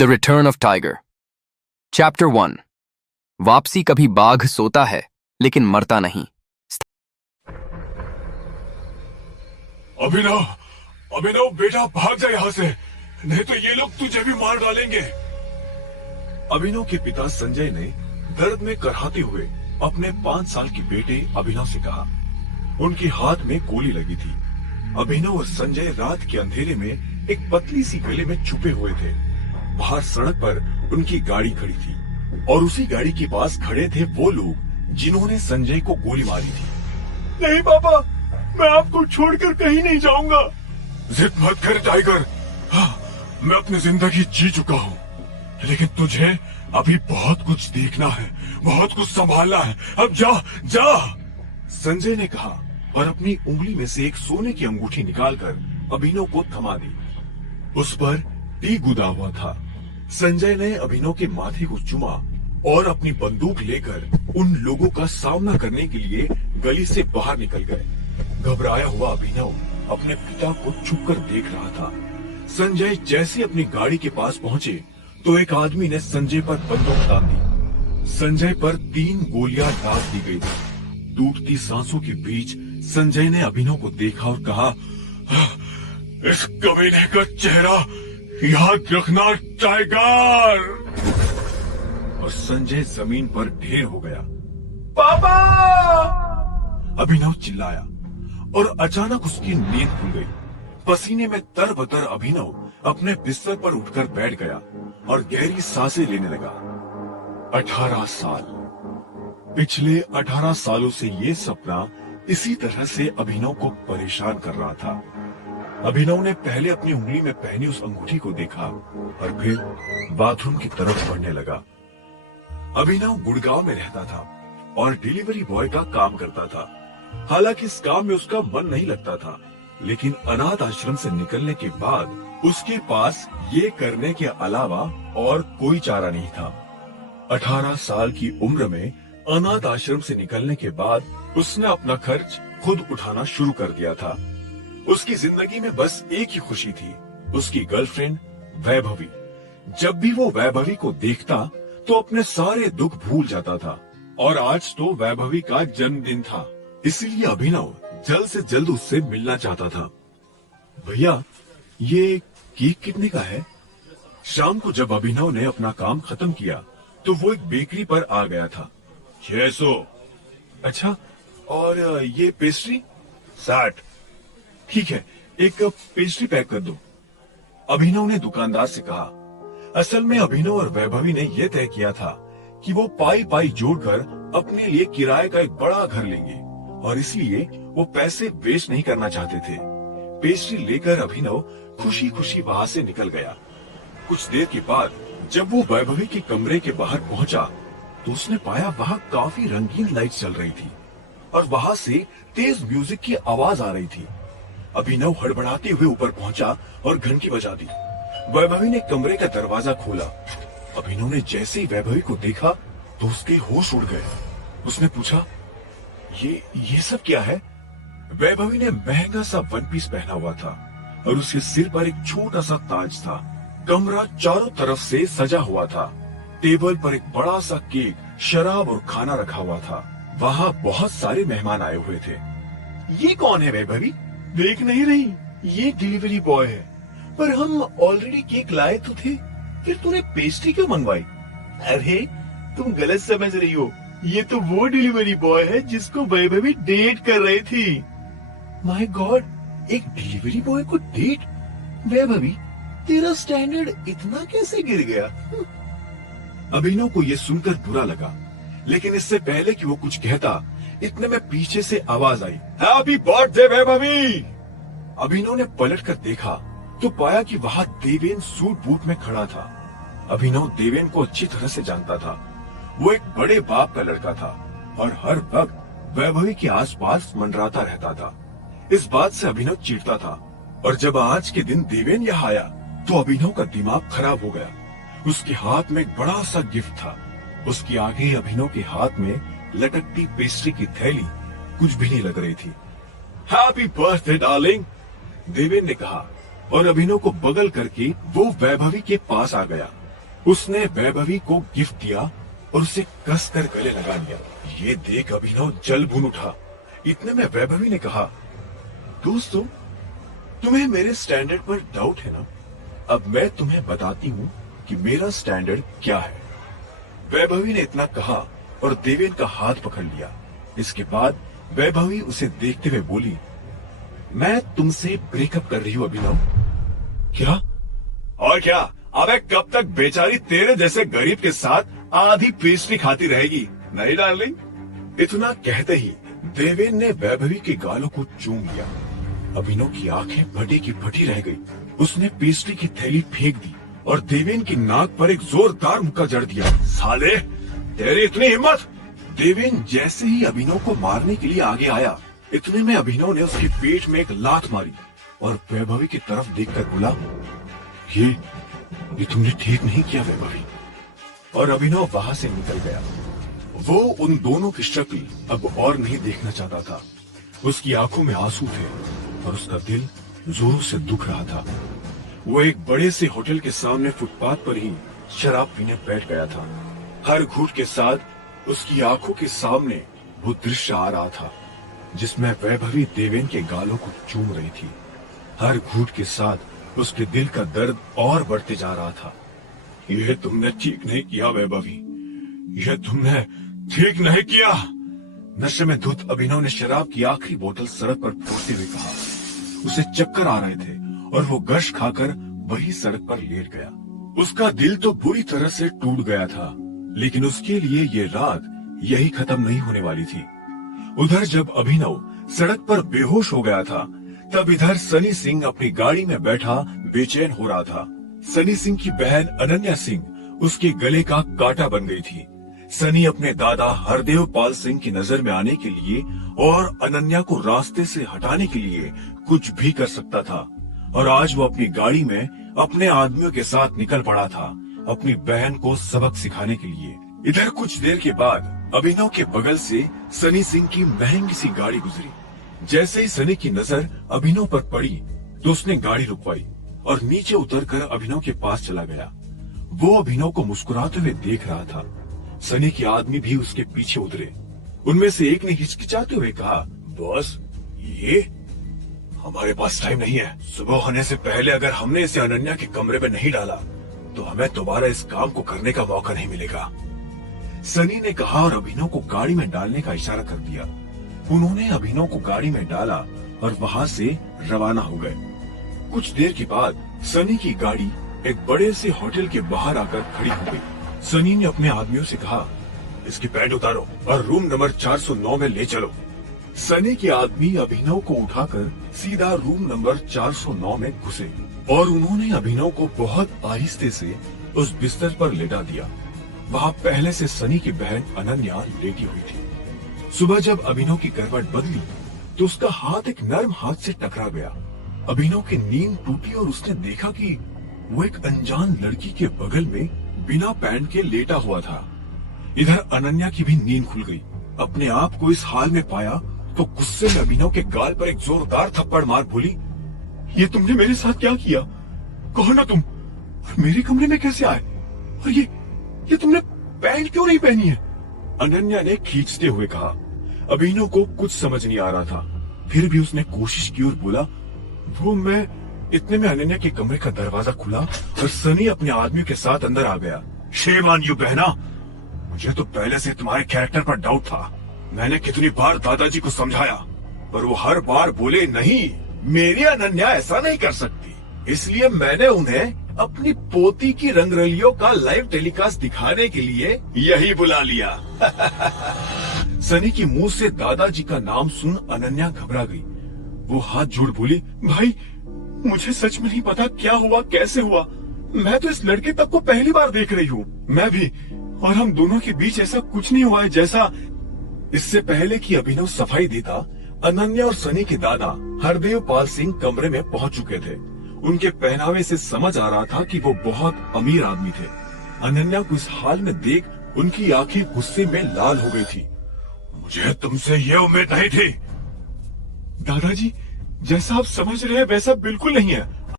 The return of tiger. Chapter 1। वापसी। कभी बाघ सोता है लेकिन मरता नहीं। अभिनव, अभिनव बेटा भाग जा यहाँ से, नहीं तो ये लोग तुझे भी मार डालेंगे। अभिनव के पिता संजय ने दर्द में कराहते हुए अपने 5 साल के बेटे अभिनव से कहा। उनके हाथ में गोली लगी थी। अभिनव और संजय रात के अंधेरे में एक पतली सी गली में छुपे हुए थे। बाहर सड़क पर उनकी गाड़ी खड़ी थी और उसी गाड़ी के पास खड़े थे वो लोग जिन्होंने संजय को गोली मारी थी। नहीं पापा, मैं आपको छोड़कर कहीं नहीं जाऊंगा। जिद मत कर टाइगर। हाँ, मैं अपनी जिंदगी जी चुका हूँ, लेकिन तुझे अभी बहुत कुछ देखना है, बहुत कुछ संभालना है। अब जा जा, संजय ने कहा और अपनी उंगली में से एक सोने की अंगूठी निकालकर अभिनव को थमा दी। उस पर टी गुदा हुआ था। संजय ने अभिनव के माथे को चूमा और अपनी बंदूक लेकर उन लोगों का सामना करने के लिए गली से बाहर निकल गए। घबराया हुआ अभिनव अपने पिता को छुपकर देख रहा था। संजय जैसे अपनी गाड़ी के पास पहुंचे तो एक आदमी ने संजय पर बंदूक तान दी। संजय पर 3 गोलियां दाग दी गई थी। टूटती सांसों के बीच संजय ने अभिनव को देखा और कहा, इस कमीने का चेहरा याद रखना टाइगर। और संजय जमीन पर ढेर हो गया। पापा! अभिनव चिल्लाया और अचानक उसकी नींद खुल गई। पसीने में तरबतर अभिनव अपने बिस्तर पर उठकर बैठ गया और गहरी सांसें लेने लगा। 18 साल। पिछले 18 सालों से ये सपना इसी तरह से अभिनव को परेशान कर रहा था। अभिनव ने पहले अपनी उंगली में पहनी उस अंगूठी को देखा और फिर बाथरूम की तरफ बढ़ने लगा। अभिनव गुड़गांव में रहता था और डिलीवरी बॉय का काम करता था। हालांकि इस काम में उसका मन नहीं लगता था, लेकिन अनाथ आश्रम से निकलने के बाद उसके पास ये करने के अलावा और कोई चारा नहीं था। 18 साल की उम्र में अनाथ आश्रम से निकलने के बाद उसने अपना खर्च खुद उठाना शुरू कर दिया था। उसकी जिंदगी में बस एक ही खुशी थी, उसकी गर्लफ्रेंड वैभवी। जब भी वो वैभवी को देखता तो अपने सारे दुख भूल जाता था। और आज तो वैभवी का जन्मदिन था, इसीलिए अभिनव जल्द से जल्द उससे मिलना चाहता था। भैया, ये केक कितने का है? शाम को जब अभिनव ने अपना काम खत्म किया तो वो एक बेकरी पर आ गया था। 600। अच्छा, और ये पेस्ट्री? 60। ठीक है, एक पेस्ट्री पैक कर दो, अभिनव ने दुकानदार से कहा। असल में अभिनव और वैभवी ने यह तय किया था कि वो पाई पाई जोड़कर अपने लिए किराए का एक बड़ा घर लेंगे और इसलिए वो पैसे वेस्ट नहीं करना चाहते थे। पेस्ट्री लेकर अभिनव खुशी खुशी वहां से निकल गया। कुछ देर के बाद जब वो वैभवी के कमरे के बाहर पहुंचा तो उसने पाया वहां काफी रंगीन लाइट चल रही थी और वहां से तेज म्यूजिक की आवाज आ रही थी। अभिनव हड़बड़ाते हुए ऊपर पहुंचा और घंटी बजा दी। वैभवी ने कमरे का दरवाजा खोला। अभिनव ने जैसे ही वैभवी को देखा तो उसके होश उड़ गए। उसने पूछा, ये सब क्या है? वैभवी ने महंगा सा वन पीस पहना हुआ था और उसके सिर पर एक छोटा सा ताज था। कमरा चारों तरफ से सजा हुआ था। टेबल पर एक बड़ा सा केक, शराब और खाना रखा हुआ था। वहाँ बहुत सारे मेहमान आए हुए थे। ये कौन है वैभवी? देख नहीं रही? ये डिलीवरी बॉय है। पर हम ऑलरेडी केक लाए तो थे, फिर तूने पेस्ट्री क्यों मंगवाई? अरे तुम गलत समझ रही हो, ये तो वो डिलीवरी बॉय है जिसको वैभवी डेट कर रही थी। माय गॉड, एक डिलीवरी बॉय को डेट? वैभवी, तेरा स्टैंडर्ड इतना कैसे गिर गया? अभिनव को ये सुनकर बुरा लगा, लेकिन इससे पहले कि वो कुछ कहता इतने में पीछे से आवाज आई, हैप्पी बर्थडे वैभवी। अभिनव ने पलट कर देखा तो पाया कि वहां देवेन सूट बूट में खड़ा था। अभिनव देवेन को अच्छी तरह से जानता था। वो एक बड़े बाप का लड़का था और हर वक्त वैभवी के आसपास मंडराता रहता था। इस बात से अभिनव चिढ़ता था और जब आज के दिन देवेन यहाँ आया तो अभिनव का दिमाग खराब हो गया। उसके हाथ में एक बड़ा सा गिफ्ट था। उसके आगे अभिनव के हाथ में लटकती पेस्ट्री की थैली कुछ भी नहीं लग रही थी। हैप्पी बर्थडे डार्लिंग, देवेन ने कहा और अभिनव को बगल करके वो वैभवी के पास आ गया उसने वैभवी को गिफ्ट दिया और उसे कसकर गले लगा लिया। ये देख अभिनव जल भून उठा। इतने में वैभवी ने कहा, दोस्तों, तुम्हें मेरे स्टैंडर्ड पर डाउट है ना? अब मैं तुम्हें बताती हूँ कि मेरा स्टैंडर्ड क्या है। वैभवी ने इतना कहा और देवेन का हाथ पकड़ लिया। इसके बाद वैभवी उसे देखते हुए बोली, मैं तुमसे ब्रेकअप कर रही हूँ अभिनव। क्या? और क्या? अबे कब तक बेचारी तेरे जैसे गरीब के साथ आधी पेस्ट्री खाती रहेगी, नहीं डार्लिंग? इतना कहते ही देवेन ने वैभवी के गालों को चूम लिया। अभिनव की आंखें फटी की फटी रह गई। उसने पेस्ट्री की थैली फेंक दी और देवेन की नाक पर एक जोरदार मुक्का जड़ दिया। साले, तेरी इतनी हिम्मत! देवेन जैसे ही अभिनव को मारने के लिए आगे आया, इतने में अभिनव ने उसके पेट में एक लात मारी और वैभवी की तरफ देखकर बोला, ये तुमने ठीक नहीं किया वैभवी। और अभिनव वहां से निकल गया। वो उन दोनों की शक्ल अब और नहीं देखना चाहता था। उसकी आंखों में आंसू थे और उसका दिल जोरों से दुख रहा था। वो एक बड़े से होटल के सामने फुटपाथ पर ही शराब पीने बैठ गया था। हर घूंट के साथ उसकी आंखों के सामने वो दृश्य आ रहा था जिसमें वैभवी देवेन के गालों को चूम रही थी। हर घूंट के साथ उसके दिल का दर्द और बढ़ते जा रहा था। यह तुमने ठीक नहीं किया वैभवी, यह तुमने ठीक नहीं किया। नशे में धुत अभिनव ने शराब की आखिरी बोतल सड़क पर फोड़ते हुए कहा। उसे चक्कर आ रहे थे और वो गश खाकर वही सड़क पर लेट गया। उसका दिल तो बुरी तरह से टूट गया था, लेकिन उसके लिए ये रात यही खत्म नहीं होने वाली थी। उधर जब अभिनव सड़क पर बेहोश हो गया था, तब इधर सनी सिंह अपनी गाड़ी में बैठा बेचैन हो रहा था। सनी सिंह की बहन अनन्या सिंह उसके गले का कांटा बन गई थी। सनी अपने दादा हरदेव पाल सिंह की नजर में आने के लिए और अनन्या को रास्ते से हटाने के लिए कुछ भी कर सकता था, और आज वो अपनी गाड़ी में अपने आदमियों के साथ निकल पड़ा था अपनी बहन को सबक सिखाने के लिए। इधर कुछ देर के बाद अभिनव के बगल से सनी सिंह की महंगी सी गाड़ी गुजरी। जैसे ही सनी की नजर अभिनव पर पड़ी तो उसने गाड़ी रुकवाई और नीचे उतरकर अभिनव के पास चला गया। वो अभिनव को मुस्कुराते हुए देख रहा था। सनी के आदमी भी उसके पीछे उतरे। उनमें से एक ने हिचकिचाते हुए कहा, बॉस, ये हमारे पास टाइम नहीं है। सुबह होने से पहले अगर हमने इसे अनन्या के कमरे में नहीं डाला तो हमें दोबारा इस काम को करने का मौका नहीं मिलेगा। सनी ने कहा और अभिनव को गाड़ी में डालने का इशारा कर दिया। उन्होंने अभिनव को गाड़ी में डाला और वहां से रवाना हो गए। कुछ देर के बाद सनी की गाड़ी एक बड़े से होटल के बाहर आकर खड़ी हो गई। सनी ने अपने आदमियों से कहा, इसकी पैंट उतारो और रूम नंबर 409 में ले चलो। सनी के आदमी अभिनव को उठाकर सीधा रूम नंबर 409 में घुसे और उन्होंने अभिनव को बहुत आहिस्ते से उस बिस्तर पर लेटा दिया। वहाँ पहले से सनी की बहन अनन्या लेटी हुई थी। सुबह जब अभिनव की करवट बदली तो उसका हाथ एक नर्म हाथ से टकरा गया। अभिनव की नींद टूटी और उसने देखा कि वो एक अनजान लड़की के बगल में बिना पैंट के लेटा हुआ था। इधर अनन्या की भी नींद खुल गई। अपने आप को इस हाल में पाया तो गुस्से में अभिनव के गाल पर एक जोरदार थप्पड़ मार बोली, ये तुमने मेरे साथ क्या किया? कहो ना तुम, मेरे कमरे में कैसे आए? और ये तुमने पैंट क्यों नहीं पहनी है? अनन्या ने खींचते हुए कहा। अभिनव को कुछ समझ नहीं आ रहा था, फिर भी उसने कोशिश की और बोला, वो मैं। इतने में अनन्या के कमरे का दरवाजा खुला और सनी अपने आदमियों के साथ अंदर आ गया। शेम ऑन यू बहना, मुझे तो पहले से तुम्हारे कैरेक्टर पर डाउट था। मैंने कितनी बार दादाजी को समझाया पर वो हर बार बोले नहीं, मेरी अनन्या ऐसा नहीं कर सकती। इसलिए मैंने उन्हें अपनी पोती की रंगरलियों का लाइव टेलीकास्ट दिखाने के लिए यही बुला लिया। सनी की मुंह से दादाजी का नाम सुन अनन्या घबरा गई। वो हाथ जोड़ बोली, भाई मुझे सच में नहीं पता क्या हुआ, कैसे हुआ। मैं तो इस लड़के तक को पहली बार देख रही हूँ। मैं भी, और हम दोनों के बीच ऐसा कुछ नहीं हुआ है जैसा। इससे पहले कि अभिनव सफाई देता, अनन्या और सनी के दादा हरदेव पाल सिंह कमरे में पहुंच चुके थे। उनके पहनावे से समझ आ रहा था कि वो बहुत अमीर आदमी थे। अनन्या को इस हाल में देख उनकी आंखें गुस्से में लाल हो गई थी। मुझे तुमसे ये उम्मीद नहीं थी। दादाजी, जैसा आप समझ रहे हैं वैसा बिल्कुल नहीं है।